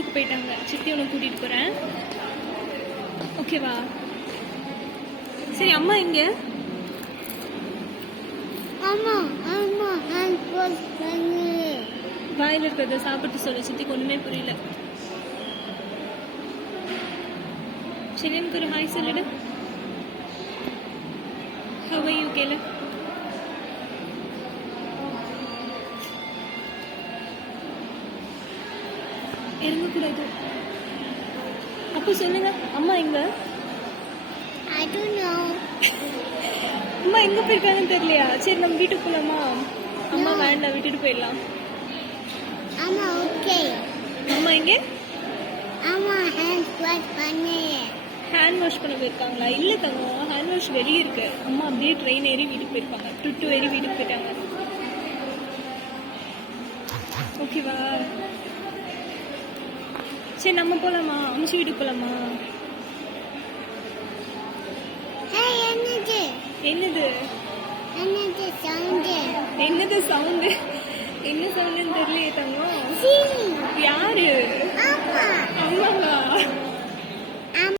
ஊருக்கு போயிட்டாங்க. சித்தி உனக்கு கூட்டிட்டு போறேன், ஓகேவா? சரி, அம்மா எங்க? அம்மா அம்மா ஹேண்ட் வாஷ் பண்ணு. வாயில் இருக்கிறத சாப்பிட்டு சொல்லு. சித்திக்கு ஒண்ணுமே புரியல. சரி, எனக்கு ஒரு ஹாய் சொல்லிடு. How are you கேளு. இறங்கக்கூடாது. அப்போ சொல்லுங்க, அம்மா எங்க? I don't know. அம்மா எங்க போயிருக்காங்கன்னு தெரியலையா? சரி, நம்ம வீட்டுக்கு போலாமா? அம்மா வேண்டாம், விட்டுட்டு போயிடலாம். அம்மா ஓகே. அம்மா எங்க? அம்மா ஹேண்ட் வாஷ் பண்ணு. ஹேண்ட் வாஷ் பண்ண போயிருக்காங்களா? இல்லை தங்கம், ஹேண்ட் வாஷ் வெளியே இருக்கு. அம்மா அப்படியே ட்ரெயின் ஏறி வீட்டுக்கு போயிருக்காங்க. டுட்டு ஏறி வீட்டுக்கு போயிட்டாங்க. ஓகேவா? சரி, நம்ம போலாமா? அம்ச்சி வீட்டுக்கு போலாமா? என்னது என்னது என்னது சவுண்டு? என்னது சவுண்டு? என்ன சவுண்டுன்னு தெரியலையே தங்கம். சீனி. யாரு? அம்மா அம்மாவா?